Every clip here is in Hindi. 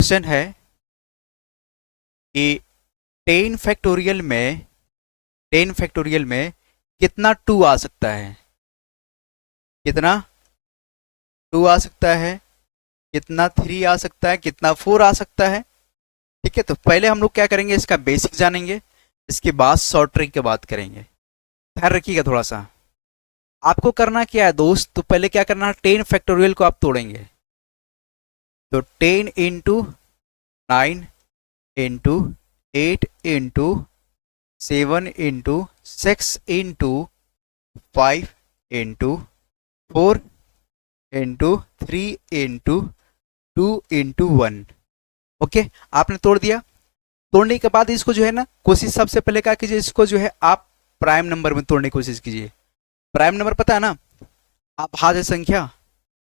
क्वेश्चन है कि 10 फैक्टोरियल में 10 फैक्टोरियल में कितना 2 आ सकता है। कितना 2 आ सकता है, कितना 3 आ सकता है, कितना 4 आ सकता है। ठीक है, तो पहले हम लोग क्या करेंगे, इसका बेसिक जानेंगे, इसके बाद शॉर्ट ट्रिक की बात करेंगे। ध्यान रखिएगा थोड़ा सा। आपको करना क्या है दोस्त, तो पहले क्या करना है, 10 फैक्टोरियल को आप तोड़ेंगे। तो 10 into 9 into 8 into 7 into 6 into 5 into 4 into 3 into 2 into 1। Okay, आपने तोड़ दिया। तोड़ने के बाद इसको जो है ना, कोशिश सबसे पहले क्या कीजिए, इसको जो है आप प्राइम नंबर में तोड़ने की कोशिश कीजिए। प्राइम नंबर पता है ना, अभाज्य संख्या।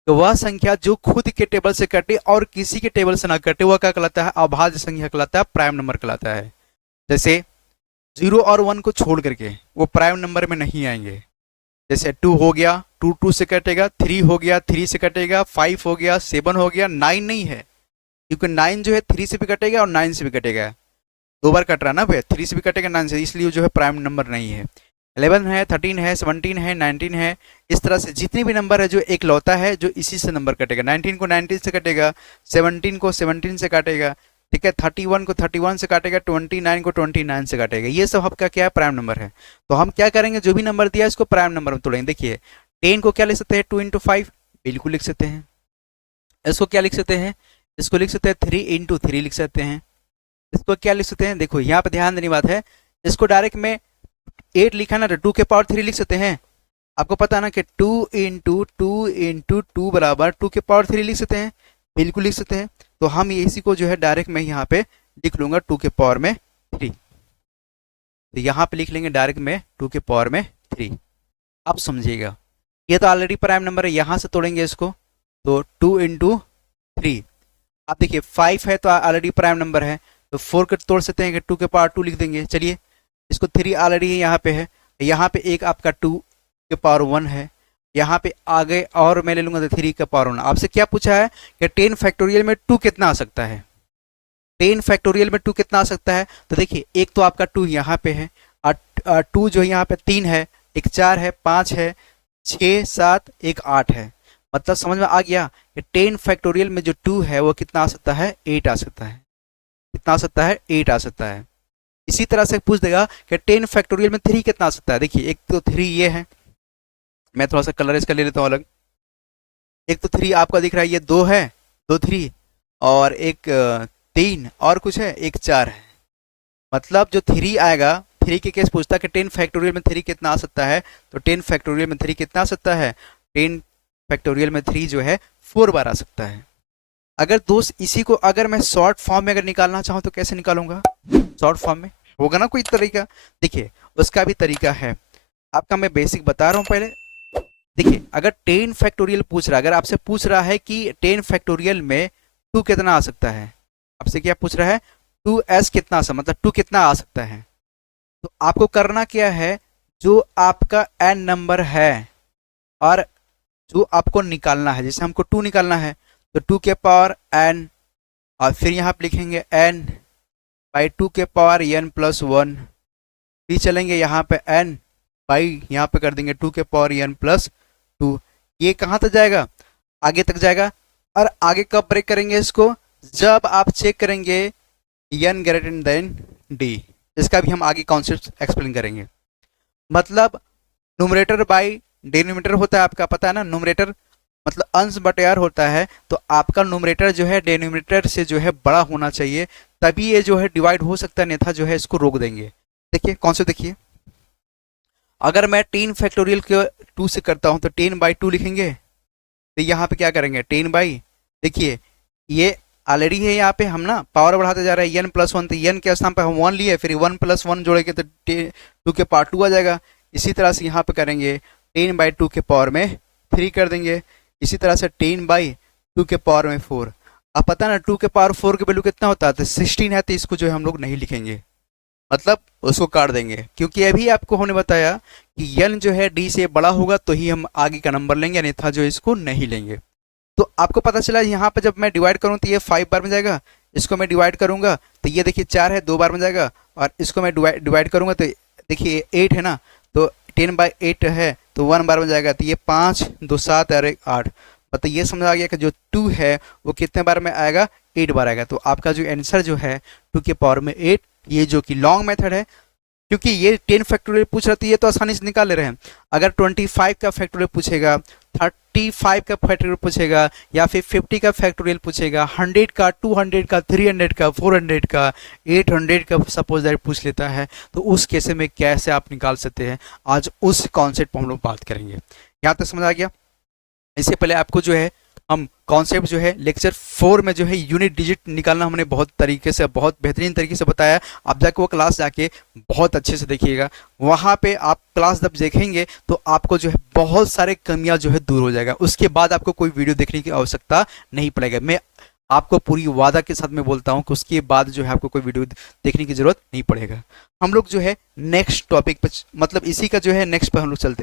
तो वह संख्या जो खुद के टेबल से कटे और किसी के टेबल से ना कटे, वह क्या कहलाता है, अभाज्य संख्या कहलाता है, प्राइम नंबर कहलाता है। जैसे 0 और 1 को छोड़ करके वो प्राइम नंबर में नहीं आएंगे। जैसे 2 हो गया, 2 2 से कटेगा, 3 हो गया, 3 से कटेगा, 5 हो गया, 7 हो गया, 9 नहीं है, क्योंकि 9 जो है 3 से भी कटेगा और 9 से भी कटेगा। दो बार कट रहा है ना भैया, 3 से भी कटेगा 9 से, इसलिए जो है प्राइम नंबर नहीं है। 11 है, 13 है, 17 है, 19 है, इस तरह से जितने भी नंबर है जो एक लौता है जो इसी से नंबर कटेगा। 19 को 19 से कटेगा, 17 को 17 से काटेगा, ठीक है, 31 को 31 से काटेगा, 29 को 29 से काटेगा। ये सब आपका क्या है, प्राइम नंबर है। तो हम क्या करेंगे, जो भी नंबर दिया है इसको प्राइम नंबर में तोड़ेंगे। देखिए 10 को क्या लिख सकते हैं, 2 इंटू 5, बिल्कुल लिख सकते हैं। इसको क्या लिख सकते हैं, इसको लिख सकते हैं 3 इंटू 3 लिख सकते हैं। इसको क्या लिख सकते हैं, देखो यहाँ पे ध्यान देने बात है, इसको डायरेक्ट में 8 लिखा ना, तो 2 के पावर 3 लिख सकते हैं। आपको पता है ना कि 2 इंटू 2 बराबर 2 के पावर 3 लिख सकते हैं, बिल्कुल लिख सकते हैं। तो हम इसी को जो है डायरेक्ट मैं यहाँ पे लिख लूंगा 2 के पावर में 3। तो यहाँ पे लिख लेंगे डायरेक्ट में 2 के पावर में 3। अब समझिएगा, ये तो ऑलरेडी प्राइम नंबर है, यहाँ से तोड़ेंगे इसको, तो 2 इंटू 3। अब देखिए 5 है तो ऑलरेडी प्राइम नंबर है, तो 4 को तोड़ सकते हैं कि 2 के पावर 2 लिख देंगे। चलिए, इसको 3 ऑलरेडी यहाँ पे है, यहाँ पे एक आपका 2 के पावर 1 है, यहाँ पे आगे और मैं ले लूंगा तो 3 का पावर 1। आपसे क्या पूछा है कि 10 फैक्टोरियल में 2 कितना आ सकता है, 10 फैक्टोरियल में 2 कितना आ सकता है। तो देखिए एक तो आपका 2 यहाँ पे है, और 2 जो यहाँ पे 3 है, एक 4 है, 5 है, 6 7, एक 8 है। मतलब समझ में आ गया कि 10 फैक्टोरियल में जो 2 है वो कितना आ सकता है, 8 आ सकता है। कितना आ सकता है, 8 आ सकता है। इसी तरह से पूछ देगा कि 10 फैक्टोरियल में 3 कितना आ सकता है। देखिए एक तो 3 ये है, मैं थोड़ा सा कलर इसका ले लेता हूँ अलग। एक तो 3 आपका दिख रहा है, ये 2 है, 2 3, और एक 3 और कुछ है, एक 4 है। मतलब जो 3 आएगा, 3 के केस पूछता है कि 10 फैक्टोरियल में 3 कितना आ सकता है। तो 10 फैक्टोरियल में 3 कितना आ सकता है, 10 फैक्टोरियल में 3 जो है 4 बार आ सकता है। अगर दोस्त इसी को अगर मैं शॉर्ट फॉर्म में अगर निकालना चाहूँ तो कैसे निकालूंगा, शॉर्ट फॉर्म में होगा ना कोई तरीका। देखिए उसका भी तरीका है, आपका मैं बेसिक बता रहा हूँ पहले। देखिए अगर 10 फैक्टोरियल पूछ रहा है, अगर आपसे पूछ रहा है कि 10 फैक्टोरियल में 2 कितना आ सकता है, आपसे क्या पूछ रहा है, 2s कितना आ सकता, मतलब 2 कितना आ सकता है। तो आपको करना क्या है, जो आपका n नंबर है और जो आपको निकालना है, जैसे हमको 2 निकालना है, तो 2 के पावर n, और फिर यहाँ पे लिखेंगे n बाई 2 के पावर n प्लस 1। फिर चलेंगे यहाँ पे n बाई, यहाँ पे कर देंगे 2 के पावर n प्लस 2। ये कहाँ तक जाएगा, आगे तक जाएगा। और आगे कब ब्रेक करेंगे इसको, जब आप चेक करेंगे n ग्रेटर देन d। इसका भी हम आगे कॉन्सेप्ट एक्सप्लेन करेंगे। मतलब न्यूमरेटर बाई डिनोमिनेटर होता है, आपका पता है ना, न्यूमरेटर मतलब अंश बटे r होता है। तो आपका न्यूमरेटर जो है डिनोमिनेटर से जो है बड़ा होना चाहिए, तभी ये जो है डिवाइड हो सकता है, अन्यथा जो है इसको रोक देंगे। देखिए कौन से, देखिए अगर मैं 10 फैक्टोरियल के 2 से करता हूं तो 10 बाई 2 लिखेंगे। तो यहाँ पे क्या करेंगे, 10 बाई, देखिए ये ऑलरेडी है, यहाँ पे हम ना पावर बढ़ाते जा रहे हैं, n प्लस 1, तो n के स्थान पे हम 1 लिए, फिर 1 प्लस 1 जोड़ेंगे तो 2 के पावर 2 आ जाएगा। इसी तरह से यहाँ पे करेंगे 10 बाई 2 के पावर में 3 कर देंगे। इसी तरह से 10 बाई 2 के पावर में 4। अब पता ना 2 के पावर 4 की वैल्यू कितना होता है, तो 16 है, तो इसको जो है हम लोग नहीं लिखेंगे, मतलब उसको काट देंगे, क्योंकि अभी आपको हमने बताया कि n जो है d से बड़ा होगा तो ही हम आगे का नंबर लेंगे, अन्यथा जो इसको नहीं लेंगे। तो आपको पता चला यहाँ पे जब मैं डिवाइड करूँ तो ये 5 बार में जाएगा, इसको मैं डिवाइड करूंगा तो ये देखिए 4 है, 2 बार में जाएगा, और इसको मैं डिवाइड करूंगा तो देखिए 8 है ना, तो 10/8 है तो 1 बार में जाएगा, तो ये 5 2 7 और 1 8। मतलब ये समझ आ गया कि जो 2 है वो कितने बार में आएगा, 8 बार आएगा। तो आपका जो आंसर जो है 2 के पावर में 8, ये जो कि लॉन्ग मेथड है, क्योंकि ये 10 फैक्टोरियल पूछ रही है तो आसानी से निकाल ले रहे हैं। अगर 25 का फैक्टोरियल पूछेगा, 35 का फैक्टोरियल पूछेगा, या फिर 50 का फैक्टोरियल पूछेगा, 100 का, 200 का, 300 का, 400 का, 800 का सपोज दैट पूछ लेता है, तो उस केस में कैसे आप निकाल सकते हैं, आज उस कॉन्सेप्ट पर हम लोग बात करेंगे। यहाँ तक समझ आ गया। इससे पहले आपको जो है हम कॉन्सेप्ट जो है लेक्चर 4 में जो है यूनिट डिजिट निकालना हमने बहुत तरीके से, बहुत बेहतरीन तरीके से बताया। आप जाके वो क्लास जाके बहुत अच्छे से देखिएगा। वहाँ पे आप क्लास जब देखेंगे तो आपको जो है बहुत सारे कमियां जो है दूर हो जाएगा। उसके बाद आपको कोई वीडियो देखने की आवश्यकता नहीं पड़ेगा। मैं आपको पूरी वादा के साथ में बोलता हूँ कि उसके बाद जो है आपको कोई वीडियो देखने की जरूरत नहीं पड़ेगा। हम लोग जो है नेक्स्ट टॉपिक पर, मतलब इसी का जो है नेक्स्ट पर हम लोग चलते हैं।